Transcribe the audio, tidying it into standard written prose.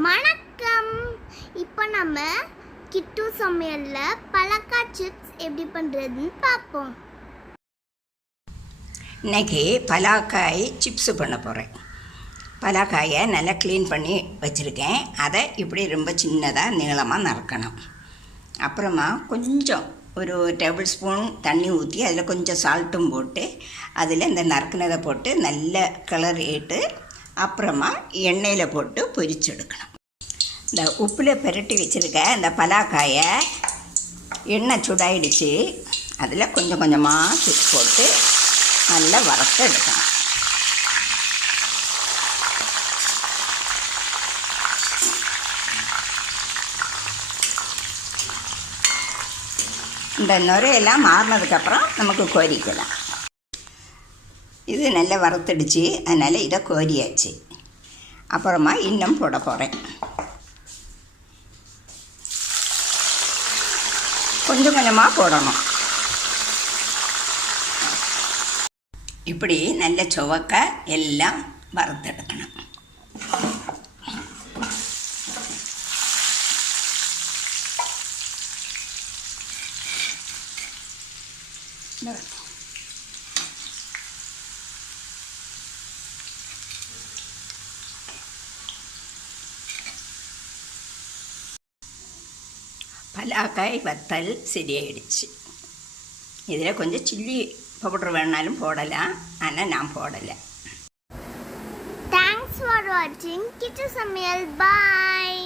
வணக்கம். இப்போ நம்ம கிட்டு சமையலில் பலக்காய் சிப்ஸ் எப்படி பண்ணுறதுன்னு பார்ப்போம். இன்றைக்கி பலாக்காய் சிப்ஸு பண்ண போகிறேன். பலாக்காயை நல்லா க்ளீன் பண்ணி வச்சுருக்கேன். அதை இப்படி ரொம்ப சின்னதாக நீளமாக நறுக்கணும். அப்புறமா கொஞ்சம் ஒரு டேபிள் ஸ்பூன் தண்ணி ஊற்றி அதில் கொஞ்சம் சால்ட்டும் போட்டு அதில் இந்த நறுக்குனதை போட்டு நல்ல கிளறிட்டு அப்புறமா எண்ணெயில் போட்டு பொரிச்செடுக்கணும். இந்த உப்பில் பெரட்டி வச்சுருக்க இந்த பலாக்காயை எண்ணெய் சூடாயிடுச்சு. அதில் கொஞ்சம் கொஞ்சமாக சுட்டு போட்டு நல்லா வறுத்து எடுக்கணும். இந்த நுரையெல்லாம் மாறினதுக்கப்புறம் நமக்கு கோரிக்கலாம். இது நல்லா வறுத்துடுச்சு, அதனால் இதை கோரியாச்சு. அப்புறமா இன்னும் போட போகிறேன். கொஞ்சம் கொஞ்சமாக போடணும். இப்படி நல்ல சுவக்க எல்லாம் வறுத்தெடுக்கணும். பலாக்காய் வத்தல் சரியாயிடுச்சு. இதில் கொஞ்சம் சில்லி பவுடர் வேணாலும் போடலாம், ஆனால் நான் போடலை. தேங்க்ஸ் ஃபார் வாட்சிங் கிட்டு சமையல். பாய்.